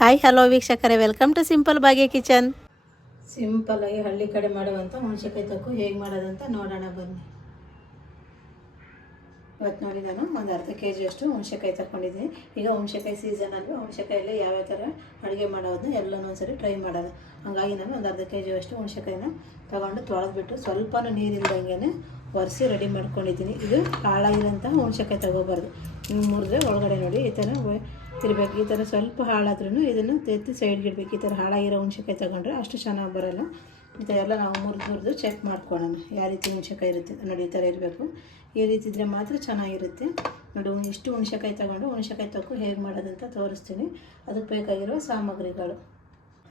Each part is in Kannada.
ಹಾಯ್ ಹಲೋ ವೀಕ್ಷಕರೇ, welcome to simple Bhagya kitchen. ಸಿಂಪಲ್ಲಾಗಿ ಹಳ್ಳಿ ಕಡೆ ಮಾಡುವಂಥ ಹುಣಸೆಕಾಯಿ ತೊಕ್ಕು ಹೇಗೆ ಮಾಡೋದಂತ ನೋಡೋಣ ಬನ್ನಿ. ಇವತ್ತು ನೋಡಿ ನಾನು ಒಂದು ಅರ್ಧ ಕೆಜಿಯಷ್ಟು ಹುಣಸೆಕಾಯಿ ತಗೊಂಡಿದ್ದೀನಿ. ಈಗ ಹುಣಸೆಕಾಯಿ ಸೀಸನಲ್ಲಿ ಹುಣಸೆಕಾಯಲ್ಲಿ ಯಾವ್ಯಾವ ಥರ ಅಡುಗೆ ಮಾಡೋದನ್ನ ಎಲ್ಲನೂ ಒಂದ್ಸರಿ ಟ್ರೈ ಮಾಡೋದು. ಹಾಗಾಗಿ ನಾನು ಒಂದು ಅರ್ಧ ಕೆಜಿಯಷ್ಟು ಹುಣಸೆಕಾಯಿನ ತೊಗೊಂಡು ತೊಳೆದ್ಬಿಟ್ಟು ಸ್ವಲ್ಪ ನೀರಿಲ್ದಂಗೆ ಒರೆಸಿ ರೆಡಿ ಮಾಡ್ಕೊಂಡಿದ್ದೀನಿ. ಇದು ಹಾಳಾಗಿರೋಂಥ ಹುಣಸೆಕಾಯಿ ತೊಗೋಬಾರ್ದು. ಮುರಿದ್ರೆ ಒಳಗಡೆ ನೋಡಿ ಈ ಥರ ತಿರ್ಬೇಕು. ಈ ಥರ ಸ್ವಲ್ಪ ಹಾಳಾದ್ರೂ ಇದನ್ನು ತೆತ್ತಿ ಸೈಡ್ಗೆ ಇಡಬೇಕು. ಈ ಥರ ಹಾಳಾಗಿರೋ ಹುಣಸೆಕಾಯಿ ತೊಗೊಂಡ್ರೆ ಅಷ್ಟು ಚೆನ್ನಾಗಿ ಬರೋಲ್ಲ. ಈ ಥರ ಎಲ್ಲ ನಾವು ಮುರಿದು ಚೆಕ್ ಮಾಡ್ಕೊಳ್ಳೋಣ ಯಾವ ರೀತಿ ಹುಣಸೆಕಾಯಿ ಇರುತ್ತೆ ನೋಡಿ. ಈ ಥರ ಇರಬೇಕು. ಈ ರೀತಿ ಇದ್ದರೆ ಮಾತ್ರ ಚೆನ್ನಾಗಿರುತ್ತೆ ನೋಡಿ. ಇಷ್ಟು ಹುಣಸೆಕಾಯಿ ತೊಗೊಂಡು ಹುಣಸೆಕಾಯಿ ತೊಕ್ಕು ಹೇಗೆ ಮಾಡೋದಂತ ತೋರಿಸ್ತೀನಿ. ಅದಕ್ಕೆ ಬೇಕಾಗಿರುವ ಸಾಮಗ್ರಿಗಳು: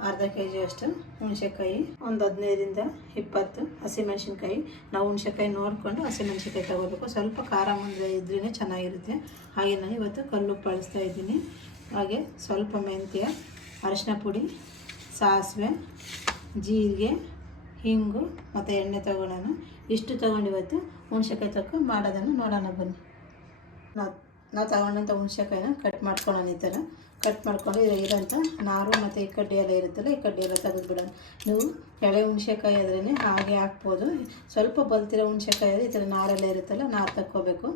ಅರ್ಧ ಕೆಜಿಯಷ್ಟು ಹುಣಸೆಕಾಯಿ, ಒಂದು 15ರಿಂದ 20 ಹಸಿಮೆಣ್ಸಿನ್ಕಾಯಿ. ನಾವು ಹುಣಸೆಕಾಯಿ ನೋಡಿಕೊಂಡು ಹಸಿಮೆಣ್ಸಿನ್ಕಾಯಿ ತೊಗೋಬೇಕು. ಸ್ವಲ್ಪ ಖಾರ ಮುಂದೆ ಇದ್ರೇ ಚೆನ್ನಾಗಿರುತ್ತೆ. ಹಾಗೆ ನಾನು ಇವತ್ತು ಕಲ್ಲುಪ್ಪು ಬಳಸ್ತಾ ಇದ್ದೀನಿ. ಹಾಗೆ ಸ್ವಲ್ಪ ಮೆಂತ್ಯ, ಅರಿಶಿನ ಪುಡಿ, ಸಾಸಿವೆ, ಜೀರಿಗೆ, ಹಿಂಗು ಮತ್ತು ಎಣ್ಣೆ ತೊಗೊಳ್ಳೋಣ. ಇಷ್ಟು ತೊಗೊಂಡು ಇವತ್ತು ಹುಣಸೆಕಾಯಿ ತೊಕ್ಕು ಮಾಡೋದನ್ನು ನೋಡೋಣ ಬನ್ನಿ. ನಾವು ತಗೊಂಡಂಥ ಹುಣಸೆಕಾಯಿನ ಕಟ್ ಮಾಡ್ಕೊಳ್ಳೋಣ. ಈ ಥರ ಕಟ್ ಮಾಡ್ಕೊಂಡು ಇರೋಂಥ ನಾರು ಮತ್ತು ಈ ಕಡ್ಡಿ ಎಲ್ಲ ಇರುತ್ತಲ್ಲ, ಈ ಕಡ್ಡಿ ಎಲ್ಲ ತೆಗೆದುಬಿಡೋಣ. ನೀವು ಎಳೆ ಹುಣಸೆಕಾಯಿ ಆದ್ರೇ ಹಾಗೆ ಹಾಕ್ಬೋದು. ಸ್ವಲ್ಪ ಬಲ್ತಿರೋ ಹುಣಸೆಕಾಯಿ ಆದರೆ ಈ ಥರ ನಾರೆಲ್ಲ ಇರುತ್ತಲ್ಲ, ನಾರು ತಕ್ಕೋಬೇಕು.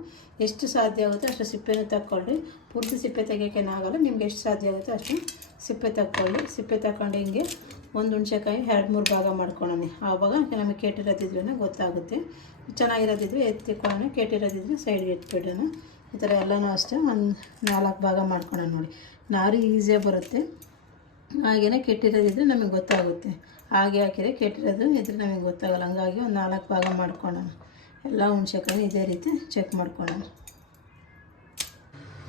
ಎಷ್ಟು ಸಾಧ್ಯ ಆಗುತ್ತೋ ಅಷ್ಟು ಸಿಪ್ಪೆನೂ ತಕ್ಕೊಳ್ಳಿ. ಪೂರ್ತಿ ಸಿಪ್ಪೆ ತೆಗಿಯೋಕ್ಕೇನಾಗಲ್ಲ. ನಿಮ್ಗೆ ಎಷ್ಟು ಸಾಧ್ಯ ಆಗುತ್ತೋ ಅಷ್ಟು ಸಿಪ್ಪೆ ತಕ್ಕೊಳ್ಳಿ. ಸಿಪ್ಪೆ ತಗೊಂಡು ಹಿಂಗೆ ಒಂದು ಹುಣಸೆಕಾಯಿ 2-3 ಭಾಗ ಮಾಡ್ಕೊಳ್ಳೋಣ. ಆವಾಗ ನಮಗೆ ಕೆಟ್ಟಿರೋದಿದ್ರೂ ಗೊತ್ತಾಗುತ್ತೆ. ಚೆನ್ನಾಗಿರೋದಿದ್ರೆ ಎತ್ತಿಕೊಳ್ಳೋಣ, ಕೆಟ್ಟಿರೋದಿದ್ರೆ ಸೈಡ್ಗೆ ಇಟ್ಬಿಡೋಣ. ಈ ಥರ ಎಲ್ಲನೂ ಅಷ್ಟೇ ಒಂದು 4 ಭಾಗ ಮಾಡ್ಕೊಳ್ಳೋಣ ನೋಡಿ. ನಾರು ಈಸಿಯಾಗಿ ಬರುತ್ತೆ. ಹಾಗೆಯೇ ಕೆಟ್ಟಿರೋದಿದ್ರೆ ನಮಗೆ ಗೊತ್ತಾಗುತ್ತೆ. ಹಾಗೆ ಹಾಕಿದರೆ ಕೆಟ್ಟಿರೋದು ಇದ್ರೆ ನಮಗೆ ಗೊತ್ತಾಗಲ್ಲ. ಹಂಗಾಗಿ ಒಂದು 4 ಭಾಗ ಮಾಡ್ಕೊಳ್ಳೋಣ. ಎಲ್ಲ ಹುಣಸೆಕಾಯಿ ಇದೇ ರೀತಿ ಚೆಕ್ ಮಾಡ್ಕೊಳ್ಳೋಣ.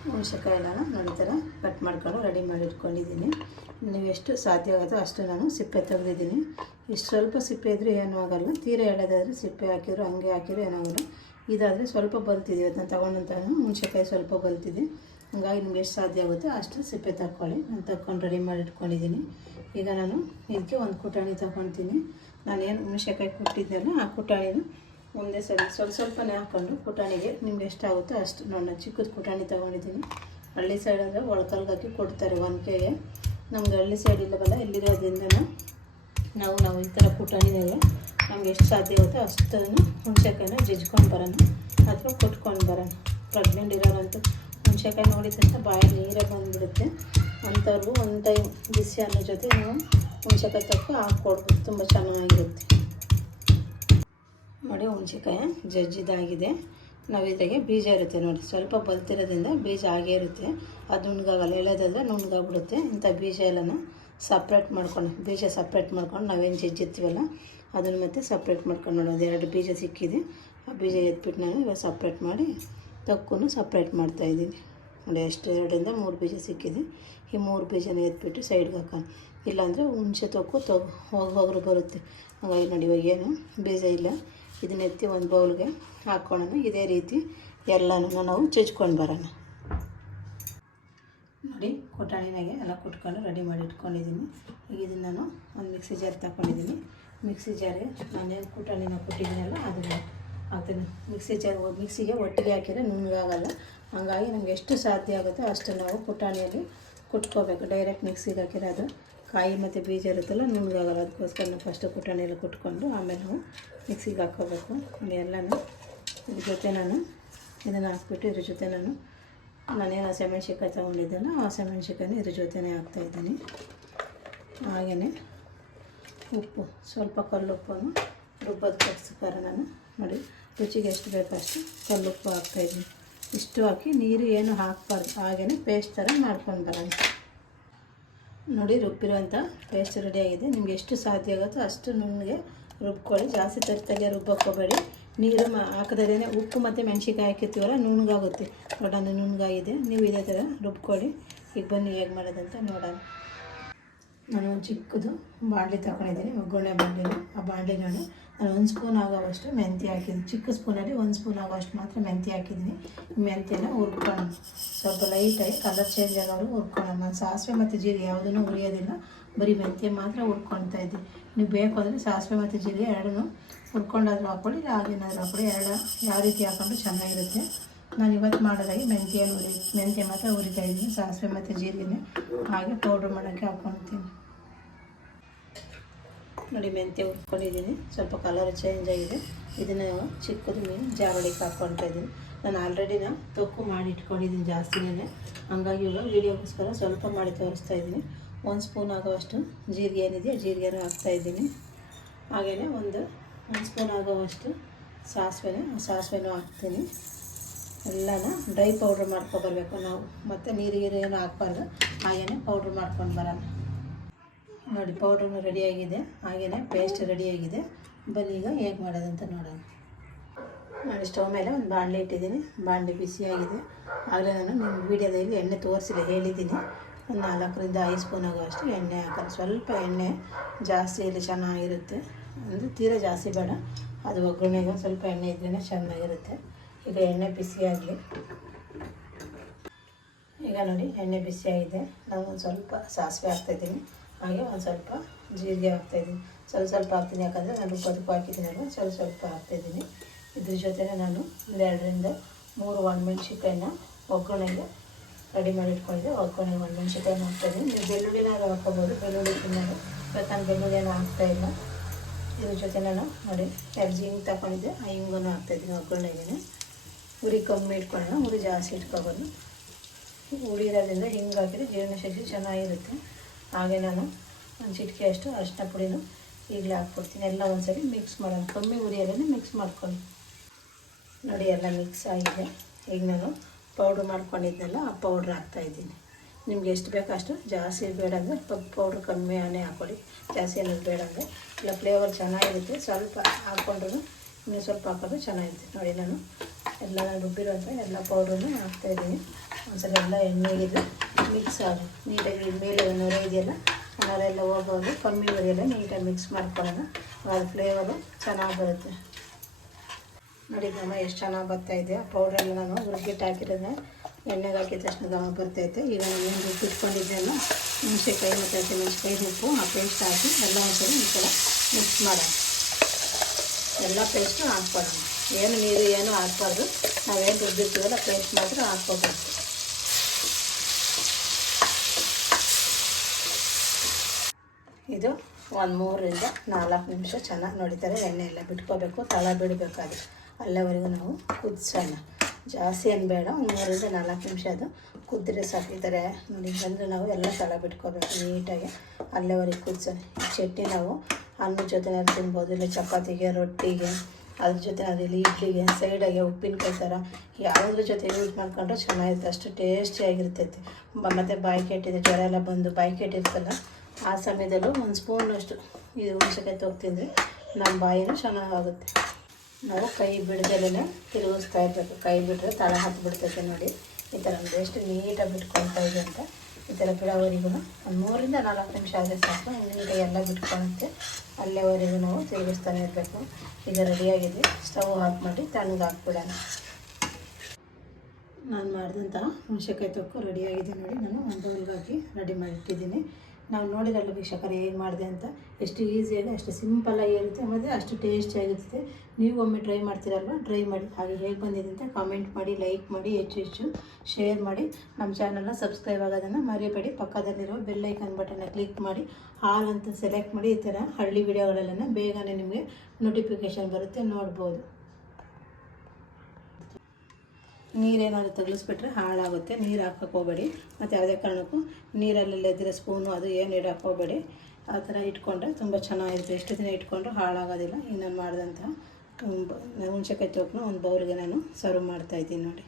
ಹುಣಸೆಕಾಯಿ ಎಲ್ಲ ನೋಡಿ ಈ ಥರ ಕಟ್ ಮಾಡ್ಕೊಂಡು ರೆಡಿ ಮಾಡಿ ಇಟ್ಕೊಂಡಿದ್ದೀನಿ. ನೀವು ಎಷ್ಟು ಸಾಧ್ಯ ಆಗುತ್ತೋ ಅಷ್ಟು ನಾನು ಸಿಪ್ಪೆ ತೆಗೆದಿದ್ದೀನಿ. ಇಷ್ಟು ಸ್ವಲ್ಪ ಸಿಪ್ಪೆ ಇದ್ದರೆ ಏನೂ ಆಗೋಲ್ಲ. ತೀರಾ ಎಳೆದಾದರೆ ಸಿಪ್ಪೆ ಹಾಕಿದ್ರು ಹಂಗೆ ಹಾಕಿದ್ರು ಏನಾಗಲ್ಲ. ಇದಾದರೆ ಸ್ವಲ್ಪ ಬಲ್ತಿದೆ. ನಾನು ತೊಗೊಂಡಂಥ ಹುಣಸೆಕಾಯಿ ಸ್ವಲ್ಪ ಬಲ್ತಿದೆ. ಹಾಗಾಗಿ ನಿಮ್ಗೆ ಎಷ್ಟು ಸಾಧ್ಯ ಆಗುತ್ತೆ ಅಷ್ಟು ಸಿಪ್ಪೆ ತಕ್ಕೊಳ್ಳಿ. ನಾನು ತಕ್ಕೊಂಡು ರೆಡಿ ಮಾಡಿ ಇಟ್ಕೊಂಡಿದ್ದೀನಿ. ಈಗ ನಾನು ಇದಕ್ಕೆ ಒಂದು ಕುಟಾಣಿ ತೊಗೊಳ್ತೀನಿ. ನಾನೇನು ಹುಣಸೆಕಾಯಿ ಕುಟ್ಟಿದ್ದೆನಲ್ಲ ಆ ಕುಟಾಣಿನ ಒಂದೇ ಸರಿ ಸ್ವಲ್ಪನೇ ಹಾಕ್ಕೊಂಡು ಕುಟಾಣಿಗೆ ನಿಮ್ಗೆ ಎಷ್ಟಾಗುತ್ತೋ ಅಷ್ಟು ನಾನು ಚಿಕ್ಕದು ಕುಟಾಣಿ ತೊಗೊಂಡಿದ್ದೀನಿ. ಹಳ್ಳಿ ಸೈಡಾದರೆ ಒಳಕಲ್ಗೆ ಹಾಕಿ ಕೊಡ್ತಾರೆ 1 kg. ನಮ್ಗೆ ಹಳ್ಳಿ ಸೈಡ್ ಇಲ್ಲವಲ್ಲ, ಇಲ್ಲಿರೋದ್ರಿಂದ ನಾವು ಈ ಥರ ಕುಟಾಣಿನಾಗೆ ನಮ್ಗೆ ಎಷ್ಟು ಸಾಧ್ಯ ಆಗುತ್ತೋ ಅಷ್ಟನ್ನು ಹುಣಸೆಕಾಯಿನ ಜಜ್ಕೊಂಡು ಬರೋಣ ಅಥವಾ ಕೊಟ್ಕೊಂಡು ಬರೋಣ. ಪ್ರೆಗ್ನೆಂಟ್ ಇರೋರಂತೂ ಹುಣಸೆಕಾಯಿ ನೋಡಿದ ತಕ್ಷಣ ಬಾಯಲ್ಲಿ ನೀರೇ ಬಂದುಬಿಡುತ್ತೆ. ಅಂಥವ್ರಿಗೂ ಒಂದು ಟೈಮ್ ಬಿಸಿ ಅನ್ನೋ ಜೊತೆ ನಾವು ಹುಣಸೆಕಾಯಿ ತೊಕ್ಕು ಹಾಕ್ಕೊಡ್ಬೋದು, ತುಂಬ ಚೆನ್ನಾಗಿರುತ್ತೆ ನೋಡಿ. ಹುಣಸೆಕಾಯಿ ಜಜ್ಜಿದಾಗಿದೆ. ನಾವು ಇದ್ರಾಗೆ ಬೀಜ ಇರುತ್ತೆ ನೋಡಿ, ಸ್ವಲ್ಪ ಬಲ್ತಿರೋದ್ರಿಂದ ಬೀಜ ಹಾಗೇ ಇರುತ್ತೆ. ಅದು ನುಣ್ಗಾಗಲ್ಲ. ಎಳೆದಾದರೆ ನುಣ್ಗಾಗ್ಬಿಡುತ್ತೆ. ಇಂಥ ಬೀಜ ಎಲ್ಲನ ಸಪ್ರೇಟ್ ಮಾಡ್ಕೊಂಡು, ಬೀಜ ಸಪ್ರೇಟ್ ಮಾಡ್ಕೊಂಡು ನಾವೇನು ಜಜ್ಜಿರ್ತೀವಲ್ಲ ಅದನ್ನು ಮತ್ತೆ ಸಪ್ರೇಟ್ ಮಾಡ್ಕೊಂಡು ನೋಡೋದು. 2 ಬೀಜ ಸಿಕ್ಕಿದೆ. ಆ ಬೀಜ ಎತ್ಬಿಟ್ಟು ನಾನು ಇವಾಗ ಸಪ್ರೇಟ್ ಮಾಡಿ ತೊಕ್ಕೂ ಸಪ್ರೇಟ್ ಮಾಡ್ತಾಯಿದ್ದೀನಿ ನೋಡಿ. ಅಷ್ಟು 2ರಿಂದ 3 ಬೀಜ ಸಿಕ್ಕಿದೆ. ಈ 3 ಬೀಜನ ಎತ್ಬಿಟ್ಟು ಸೈಡ್ಗೆ ಹಾಕೋಣ. ಇಲ್ಲಾಂದರೆ ಹುಣಸೆ ತೊಕ್ಕು ಹೋಗೋರು ಬರುತ್ತೆ. ಹಾಗಾಗಿ ನೋಡಿ ಇವಾಗ ಏನು ಬೀಜ ಇಲ್ಲ. ಇದನ್ನ ಎತ್ತಿ ಒಂದು ಬೌಲ್ಗೆ ಹಾಕ್ಕೊಳ್ಳೋಣ. ಇದೇ ರೀತಿ ಎಲ್ಲನೂ ನಾವು ಜಜ್ಕೊಂಡು ಬರೋಣ ನೋಡಿ. ಕುಟಾಣಿನಾಗೆ ಎಲ್ಲ ಕುಟ್ಕೊಂಡು ರೆಡಿ ಮಾಡಿ ಇಟ್ಕೊಂಡಿದ್ದೀನಿ. ಈಗ ಇದನ್ನು ನಾನು ಒಂದು ಮಿಕ್ಸಿ ಜಾರ್ ತಗೊಂಡಿದ್ದೀನಿ. ಮಿಕ್ಸಿ ಜಾರಿಗೆ ನಾನೇನು ಕುಟಾಣಿನ ಕೊಟ್ಟಿದ್ದೀನಲ್ಲ ಅದನ್ನು ಹಾಕ್ತೀನಿ. ಮಿಕ್ಸಿಗೆ ಒಟ್ಟಿಗೆ ಹಾಕಿದರೆ ನುಣ್ಣಗಾಗಲ್ಲ. ಹಾಗಾಗಿ ನಮಗೆ ಎಷ್ಟು ಸಾಧ್ಯ ಆಗುತ್ತೋ ಅಷ್ಟು ನಾವು ಕುಟಾಣಿಯಲ್ಲಿ ಕುಟ್ಕೋಬೇಕು. ಡೈರೆಕ್ಟ್ ಮಿಕ್ಸಿಗೆ ಹಾಕಿದ್ರೆ ಅದು ಕಾಯಿ ಮತ್ತು ಬೀಜ ಇರುತ್ತಲ್ಲ, ನುಣ್ಣಗಾಗಲ್ಲ. ಅದಕ್ಕೋಸ್ಕರ ನಾವು ಫಸ್ಟು ಕುಟಾಣಿಯಲ್ಲಿ ಕುಟ್ಕೊಂಡು ಆಮೇಲೆ ನಾವು ಮಿಕ್ಸಿಗೆ ಹಾಕ್ಕೋಬೇಕು. ಎಲ್ಲನೂ ಇದ್ರ ಜೊತೆ ನಾನು ಇದನ್ನು ಹಾಕ್ಬಿಟ್ಟು ಇದ್ರ ಜೊತೆ ನಾನೇನು ಹಸಿಮೆಣ್ಸಿನ್ಕಾಯಿ ತೊಗೊಂಡಿದ್ದೆನೋ ಆ ಹಸಿಮೆಣ್ಸಿನ್ಕಾಯಿನ ಇದ್ರ ಜೊತೆನೇ ಹಾಕ್ತಾಯಿದ್ದೀನಿ. ಹಾಗೆಯೇ ಉಪ್ಪು, ಸ್ವಲ್ಪ ಕಲ್ಲುಪ್ಪನ್ನು ರುಬ್ಬೋದಕ್ಕೋಸ್ಕರ ನಾನು ನೋಡಿ ರುಚಿಗೆ ಎಷ್ಟು ಬೇಕೋ ಅಷ್ಟು ಕಲ್ಲುಪ್ಪು ಹಾಕ್ತಾಯಿದ್ದೀನಿ. ಇಷ್ಟು ಹಾಕಿ ನೀರು ಏನು ಹಾಕಬಾರ್ದು. ಹಾಗೆಯೇ ಪೇಸ್ಟ್ ಥರ ಮಾಡ್ಕೊಂಡು ಬರೋಣ ನೋಡಿ. ರುಬ್ಬಿರೋಂಥ ಪೇಸ್ಟ್ ರೆಡಿಯಾಗಿದೆ. ನಿಮ್ಗೆ ಎಷ್ಟು ಸಾಧ್ಯ ಆಗುತ್ತೋ ಅಷ್ಟು ನುಣ್ಣಗೆ ರುಬ್ಕೊಳ್ಳಿ. ಜಾಸ್ತಿ ತರಿತಾಗೆ ರುಬ್ಬೋಕ್ಕೋಬೇಡಿ. ನೀರು ಹಾಕದೇ ಉಪ್ಪು ಮತ್ತು ಮೆಣಸಿನ್ಕಾಯಿ ಹಾಕಿರ್ತೀವಲ್ಲ, ನುಣ್ಣಗಾಗುತ್ತೆ. ನೋಡೋಣ ನುಣ್ಣಗಾಗಿದೆ. ನೀವು ಇದೇ ಥರ ರುಬ್ಕೊಳ್ಳಿ. ಈಗ ಬನ್ನಿ ಹೇಗೆ ಮಾಡೋದಂತ ನೋಡೋಣ. ನಾನು ಚಿಕ್ಕದು ಬಾಣಲಿ ತಗೊಂಡಿದ್ದೀನಿ, ಒಗ್ಗರಣೆ ಬಾಣಲಿನ. ಆ ಬಾಣಲಿ ನಾನು 1 ಸ್ಪೂನ್ ಆಗೋವಷ್ಟು ಮೆಂತ್ಯ ಹಾಕಿದ್ದೀನಿ. ಚಿಕ್ಕ ಸ್ಪೂನಲ್ಲಿ 1 ಸ್ಪೂನ್ ಆಗೋವಷ್ಟು ಮಾತ್ರ ಮೆಂತ್ಯ ಹಾಕಿದ್ದೀನಿ. ಮೆಂತ್ಯನ ಹುರ್ಕೊಳ್ಳೋಣ. ಸ್ವಲ್ಪ ಲೈಟಾಗಿ ಕಲರ್ ಚೇಂಜ್ ಆಗೋರು ಹುರ್ಕೊಳ್ಳೋಣ. ನಾನು ಸಾಸಿವೆ ಮತ್ತು ಜೀರಿಗೆ ಯಾವುದನ್ನು ಹುರಿಯೋದಿಲ್ಲ, ಬರೀ ಮೆಂತ್ಯ ಮಾತ್ರ ಹುರ್ಕೊಳ್ತಾ ಇದ್ದೀನಿ. ನೀವು ಬೇಕು ಅಂದರೆ ಸಾಸಿವೆ ಮತ್ತು ಜೀರಿಗೆ ಎರಡನ್ನೂ ಹುರ್ಕೊಂಡಾದ್ರೂ ಹಾಕ್ಕೊಳ್ಳಿ, ಹಾಗೇನಾದ್ರೂ ಹಾಕ್ಕೊಳ್ಳಿ. ಯಾವ ರೀತಿ ಹಾಕ್ಕೊಂಡು ಚೆನ್ನಾಗಿರುತ್ತೆ. ನಾನು ಇವತ್ತು ಮಾಡೋದಾಗಿ ಮೆಂತ್ಯ ಮಾತ್ರ ಹುರಿತಾ ಇದ್ದೀನಿ, ಸಾಸಿವೆ ಮತ್ತು ಜೀರಿಗೆನೆ ಹಾಗೆ ಪೌಡ್ರ್ ಮಾಡೋಕ್ಕೆ ಹಾಕ್ಕೊಳ್ತೀನಿ ನೋಡಿ. ಮೆಂತ್ಯ ಹುರ್ಕೊಂಡಿದ್ದೀನಿ, ಸ್ವಲ್ಪ ಕಲರ್ ಚೇಂಜ್ ಆಗಿದೆ. ಇದನ್ನು ಚಿಕ್ಕದು ಮೀನು ಜಾರಡಿಗೆ ಹಾಕ್ಕೊಳ್ತಾ ಇದ್ದೀನಿ. ನಾನು ಆಲ್ರೆಡಿನ ತೊಕ್ಕು ಮಾಡಿ ಇಟ್ಕೊಂಡಿದ್ದೀನಿ ಜಾಸ್ತಿನೇ, ಹಂಗಾಗಿ ಇವಾಗ ವೀಡಿಯೋಗೋಸ್ಕರ ಸ್ವಲ್ಪ ಮಾಡಿ ತೋರಿಸ್ತಾ ಇದ್ದೀನಿ. 1 ಸ್ಪೂನ್ ಆಗೋವಷ್ಟು ಜೀರಿಗೆ ಏನಿದೆ ಜೀರಿಗೆನ ಹಾಕ್ತಾಯಿದ್ದೀನಿ. ಹಾಗೆಯೇ ಒಂದು ಸ್ಪೂನ್ ಆಗೋವಷ್ಟು ಸಾಸಿವೆನೂ ಹಾಕ್ತೀನಿ. ಎಲ್ಲನ ಡ್ರೈ ಪೌಡ್ರ್ ಮಾಡ್ಕೊಬರ್ಬೇಕು ನಾವು, ಮತ್ತು ನೀರಿಗೆ ಏನು ಹಾಕ್ಬಾರ್ದು, ಹಾಗೆಯೇ ಪೌಡ್ರ್ ಮಾಡ್ಕೊಂಡು ಬರೋಣ ನೋಡಿ. ಪೌಡ್ರೂ ರೆಡಿಯಾಗಿದೆ, ಹಾಗೆಯೇ ಪೇಸ್ಟ್ ರೆಡಿಯಾಗಿದೆ. ಬನ್ನಿ ಈಗ ಹೇಗೆ ಮಾಡೋದಂತ ನೋಡೋಣ. ನಾನು ಸ್ಟವ್ ಮೇಲೆ ಒಂದು ಬಾಣಲೆ ಇಟ್ಟಿದ್ದೀನಿ, ಬಾಣಲೆ ಬಿಸಿಯಾಗಿದೆ. ಆಗಲೇ ನಾನು ನಿಮ್ಮ ವೀಡಿಯೋದಲ್ಲಿ ಎಣ್ಣೆ ತೋರಿಸಿಲ್ಲ, ಹೇಳಿದ್ದೀನಿ. ಒಂದು 4ರಿಂದ 5 ಸ್ಪೂನ್ ಆಗೋವಷ್ಟು ಎಣ್ಣೆ ಹಾಕೋಣ. ಸ್ವಲ್ಪ ಎಣ್ಣೆ ಜಾಸ್ತಿ ಇಲ್ಲಿ ಚೆನ್ನಾಗಿರುತ್ತೆ, ಅಂದರೆ ತೀರಾ ಜಾಸ್ತಿ ಬೇಡ, ಅದು ಒಗ್ಗರಣೆಗೆ ಸ್ವಲ್ಪ ಎಣ್ಣೆ ಇದ್ರೇ ಚೆನ್ನಾಗಿರುತ್ತೆ. ಈಗ ಎಣ್ಣೆ ಬಿಸಿಯಾಗಲಿ. ಈಗ ನೋಡಿ ಎಣ್ಣೆ ಬಿಸಿಯಾಗಿದೆ. ನಾನು ಒಂದು ಸ್ವಲ್ಪ ಸಾಸಿವೆ ಹಾಕ್ತಾಯಿದ್ದೀನಿ, ಹಾಗೆ ಒಂದು ಸ್ವಲ್ಪ ಜೀರಿಗೆ ಹಾಕ್ತಾಯಿದ್ದೀನಿ. ಸ್ವಲ್ಪ ಹಾಕ್ತೀನಿ, ಯಾಕಂದರೆ ನಾನು ರುಬ್ಬದಕ್ಕೂ ಹಾಕಿದ್ದೀನಲ್ಲ, ಸ್ವಲ್ಪ ಹಾಕ್ತಾಯಿದ್ದೀನಿ. ಇದ್ರ ಜೊತೆನೇ ನಾನು 2ರಿಂದ 3 ಒಣಮೆಣ್ಸಿಕಾಯಿನ ಒಗ್ಗರಣೆಗೆ ರೆಡಿ ಮಾಡಿ ಇಟ್ಕೊಂಡಿದ್ದೆ. ಒಗ್ಗರಣೆಗೆ ಒಣಮೆಣ್ಸಿಕಾಯಿನ ಹಾಕ್ತಾಯಿದ್ದೀನಿ. ನೀವು ಬೆಳ್ಳುಳ್ಳಿನಾದ್ರು ಹಾಕ್ಕೋಬೋದು, ಬೆಳ್ಳುಳ್ಳಿ ತಿನ್ನೋದು, ಇವತ್ತು ನಾನು ಬೆಳ್ಳುಳ್ಳಿಯನ್ನು ಹಾಕ್ತಾಯಿಲ್ಲ. ಇದ್ರ ಜೊತೆ ನಾನು ನೋಡಿ 2 ಹಿಂಗೆ ತಗೊಂಡಿದ್ದೆ, ಆ ಹಿಂಗನ್ನು ಹಾಕ್ತಾಯಿದ್ದೀನಿ ಒಗ್ಗರಣೆಗೆ. ಉರಿ ಕಮ್ಮಿ ಇಟ್ಕೊಳ್ಳೋಣ, ಉರಿ ಜಾಸ್ತಿ ಇಟ್ಕೊಬೋದು. ಉರಿ ಇರೋದ್ರಿಂದ ಹಿಂಗೆ ಹಾಕಿದ್ರೆ ಜೀರ್ಣಶಕ್ತಿ ಚೆನ್ನಾಗಿರುತ್ತೆ. ಹಾಗೆ ನಾನು ಒಂದು ಚಿಟಿಕೆಯಷ್ಟು ಅರಿಶಿನ ಪುಡಿನೂ ಈಗಲೇ ಹಾಕ್ಕೊಡ್ತೀನಿ. ಎಲ್ಲ ಒಂದ್ಸರಿ ಮಿಕ್ಸ್ ಮಾಡೋಣ, ಕಮ್ಮಿ ಉರಿಯಲ್ಲೇ ಮಿಕ್ಸ್ ಮಾಡ್ಕೊಂಡು ನೋಡಿ. ಎಲ್ಲ ಮಿಕ್ಸ್ ಆಗಿದೆ. ಈಗ ನಾನು ಪೌಡ್ರ್ ಮಾಡ್ಕೊಂಡಿದ್ದೆಲ್ಲ ಆ ಪೌಡ್ರ್ ಹಾಕ್ತಾಯಿದ್ದೀನಿ. ನಿಮ್ಗೆ ಎಷ್ಟು ಬೇಕೋ ಅಷ್ಟು, ಜಾಸ್ತಿ ಬೇಡ ಅಂದರೆ ಪೌಡ್ರ್ ಕಮ್ಮಿನೇ ಹಾಕ್ಕೊಳ್ಳಿ, ಜಾಸ್ತಿ ಅನ್ನೋದು ಬೇಡ ಅಂದರೆ. ಇಲ್ಲ ಫ್ಲೇವರ್ ಚೆನ್ನಾಗಿರುತ್ತೆ, ಸ್ವಲ್ಪ ಹಾಕ್ಕೊಂಡ್ರೂ ಇನ್ನೂ ಸ್ವಲ್ಪ ಹಾಕೋದು ಚೆನ್ನಾಗಿರುತ್ತೆ ನೋಡಿ. ನಾನು ಎಲ್ಲ ರುಬ್ಬಿರೋಂಥ ಎಲ್ಲ ಪೌಡ್ರನ್ನು ಹಾಕ್ತಾಯಿದ್ದೀನಿ. ಒಂದ್ಸಲ ಎಲ್ಲ ಎಣ್ಣೆಗಿದ್ರೆ ಮಿಕ್ಸ್ ಆಗಿ ನೀಟಾಗಿ ಮೇಲೆ ನೊರೆ ಇದೆಯಲ್ಲ, ನೊರೆ ಎಲ್ಲ ಹೋಗೋದು ಕಮ್ಮಿ ಉರಿಯಲ್ಲ ನೀಟಾಗಿ ಮಿಕ್ಸ್ ಮಾಡ್ಕೊಳ್ಳೋಣ. ಅದು ಫ್ಲೇವರು ಚೆನ್ನಾಗಿ ಬರುತ್ತೆ ನೋಡಿ. ಘಮ ಎಷ್ಟು ಚೆನ್ನಾಗಿ ಬರ್ತಾಯಿದೆ. ಪೌಡ್ರೆಲ್ಲ ನಾನು ರುಬ್ಬಿಟ್ಟು ಹಾಕಿರೋದನ್ನ ಎಣ್ಣೆಗೆ ಹಾಕಿದ ತಕ್ಷಣ ಘಮ ಬರ್ತೈತೆ. ಈಗ ನಾನು ಏನು ರುಬ್ಬಿಟ್ಕೊಂಡಿದ್ದೆಲ್ಲ ಹುಣಸೆಕಾಯಿ ಮತ್ತು ಹಸಿಮೆಣ್ಸಿಕಾಯಿ ಉಪ್ಪು ಆ ಪೇಸ್ಟ್ ಹಾಕಿ ಎಲ್ಲ ಒಂದ್ಸರಿ ಈ ಥರ ಮಿಕ್ಸ್ ಮಾಡೋಣ. ಎಲ್ಲ ಪೇಸ್ಟು ಹಾಕ್ಕೊಳ್ಳೋಣ, ಏನು ನೀರು ಏನು ಹಾಕ್ಬಾರ್ದು. ನಾವೇನು ರುಬ್ಬಿರ್ತೀವಲ್ಲ ಪೇಸ್ಟ್ ಮಾತ್ರ ಹಾಕ್ಕೋಬೇಕು. ಇದು ಒಂದು 3ರಿಂದ 4 ನಿಮಿಷ ಚೆನ್ನಾಗಿ ನೋಡಿತಾರೆ. ಎಣ್ಣೆ ಎಲ್ಲ ಬಿಟ್ಕೋಬೇಕು, ತಳ ಬಿಡಬೇಕಾದ್ರೆ ಅಲ್ಲಿವರೆಗೂ ನಾವು ಕುದಿಸೋಣ. ಜಾಸ್ತಿ ಏನು ಬೇಡ, ಒಂದು 3ರಿಂದ 4 ನಿಮಿಷ ಅದು ಕುದ್ರೆ ಸಾಕು. ಈ ಥರ ನೋಡಿ ಬಂದರೆ ನಾವು ಎಲ್ಲ ತಳ ಬಿಟ್ಕೋಬೇಕು ನೀಟಾಗಿ, ಅಲ್ಲಿವರೆಗೆ ಕುದಿಸೋಣ. ಈ ಚಟ್ನಿ ನಾವು ಅನ್ನದ ಜೊತೆ ತಿನ್ಬೋದು, ಇಲ್ಲ ಚಪಾತಿಗೆ, ರೊಟ್ಟಿಗೆ, ಅದ್ರ ಜೊತೆ ಅದಿಲ್ಲಿ ಇಡ್ಲಿಗೆ, ಸೈಡಾಗೆ ಉಪ್ಪಿನಕಾಯಿ ಥರ ಯಾವುದ್ರ ಜೊತೆ ಯೂಸ್ ಮಾಡ್ಕೊಂಡ್ರೆ ಚೆನ್ನಾಗಿರುತ್ತೆ. ಅಷ್ಟು ಟೇಸ್ಟಿಯಾಗಿರ್ತೈತೆ. ಮತ್ತು ಬಾಯಿ ಕೆಟ್ಟಿದೆ, ಜ್ವರ ಎಲ್ಲ ಬಂದು ಬಾಯಿ ಕೆಟ್ಟಿರ್ತಲ್ಲ, ಆ ಸಮಯದಲ್ಲೂ 1 ಸ್ಪೂನಷ್ಟು ಇದು ಹುಣಸೆಕಾಯಿ ತೊಗೊತಿಂದರೆ ನಮ್ಮ ಬಾಯಿನೂ ಚೆನ್ನಾಗಾಗುತ್ತೆ. ನಾವು ಕೈ ಬಿಡದಲ್ಲೇ ತಿರುಗಿಸ್ತಾ ಇರಬೇಕು, ಕೈ ಬಿಟ್ಟರೆ ತಳ ಹತ್ತಿಬಿಡ್ತೈತೆ ನೋಡಿ. ಈ ಥರ ಎಷ್ಟು ನೀಟಾಗಿ ಬಿಟ್ಕೊಳ್ತಾ ಇದೆ ಅಂತ ಈ ಥರ ಬಿಡೋವರೆಗೂ ಒಂದು 3ರಿಂದ 4 ನಿಮಿಷ ಆದರೆ ಸಾಕು. ನೀಟಾಗಿ ಎಲ್ಲ ಬಿಟ್ಕೊಳುತ್ತೆ, ಅಲ್ಲೇವರೆಗೂ ನಾವು ತಿರುಗಿಸ್ತಾನೆ ಇರಬೇಕು. ಈಗ ರೆಡಿಯಾಗಿದೆ, ಸ್ಟವ್ ಆಫ್ ಮಾಡಿ ತಣ್ಣಗೆ ಹಾಕ್ಬಿಡೋಣ. ನಾನು ಮಾಡಿದಂಥ ಹುಣಸೆಕಾಯಿ ತೊಕ್ಕು ರೆಡಿಯಾಗಿದೆ ನೋಡಿ. ನಾನು ಒಂದು ಬೌಲ್ಗೆ ಹಾಕಿ ರೆಡಿ ಮಾಡಿಟ್ಟಿದ್ದೀನಿ. ನಾವು ನೋಡಿರಲ್ಲ ವೀಕ್ಷಕರೇ ಹೇಗೆ ಮಾಡಿದೆ ಅಂತ, ಎಷ್ಟು ಈಸಿಯಾಗಿ ಅಷ್ಟು ಸಿಂಪಲ್ಲಾಗಿ ಇರುತ್ತೆ ಮತ್ತು ಅಷ್ಟು ಟೇಸ್ಟಿಯಾಗಿರುತ್ತೆ. ನೀವು ಒಮ್ಮೆ ಟ್ರೈ ಮಾಡ್ತೀರಲ್ವ, ಟ್ರೈ ಮಾಡಿ. ಹಾಗೆ ಹೇಗೆ ಬಂದಿದೆ ಅಂತ ಕಾಮೆಂಟ್ ಮಾಡಿ, ಲೈಕ್ ಮಾಡಿ, ಹೆಚ್ಚು ಶೇರ್ ಮಾಡಿ. ನಮ್ಮ ಚಾನಲ್ನ ಸಬ್ಸ್ಕ್ರೈಬ್ ಆಗೋದನ್ನು ಮರೆಯಬೇಡಿ. ಪಕ್ಕದಲ್ಲಿರೋ ಬೆಲ್ ಐಕಾನ್ ಬಟನ್ನ ಕ್ಲಿಕ್ ಮಾಡಿ ಆಲ್ ಅಂತ ಸೆಲೆಕ್ಟ್ ಮಾಡಿ. ಈ ಥರ ಹಳ್ಳಿ ವಿಡಿಯೋಗಳೆಲ್ಲ ಬೇಗನೆ ನಿಮಗೆ ನೋಟಿಫಿಕೇಷನ್ ಬರುತ್ತೆ, ನೋಡ್ಬೋದು. ನೀರೇನಾದರೂ ತಗಲಿಸ್ಬಿಟ್ರೆ ಹಾಳಾಗುತ್ತೆ, ನೀರು ಹಾಕೋಕ್ಕೆ ಹೋಗಬೇಡಿ. ಮತ್ತು ಯಾವುದೇ ಕಾರಣಕ್ಕೂ ನೀರಲ್ಲೆಲ್ಲ ಇದ್ದರೆ ಸ್ಪೂನು ಅದು ಏನು ಇಡೋಕ್ಕೆ ಹೋಗಬೇಡಿ. ಆ ಥರ ಇಟ್ಕೊಂಡ್ರೆ ತುಂಬ ಚೆನ್ನಾಗಿರುತ್ತೆ, ಎಷ್ಟು ದಿನ ಇಟ್ಕೊಂಡ್ರೂ ಹಾಳಾಗೋದಿಲ್ಲ. ಈಗ ನಾನು ಮಾಡಿದಂಥ ಹುಣಸೆಕಾಯಿ ತೊಕ್ಕನ್ನ ಒಂದು ಬೌಲ್ಗೆ ನಾನು ಸರ್ವ್ ಮಾಡ್ತಾಯಿದ್ದೀನಿ ನೋಡಿ.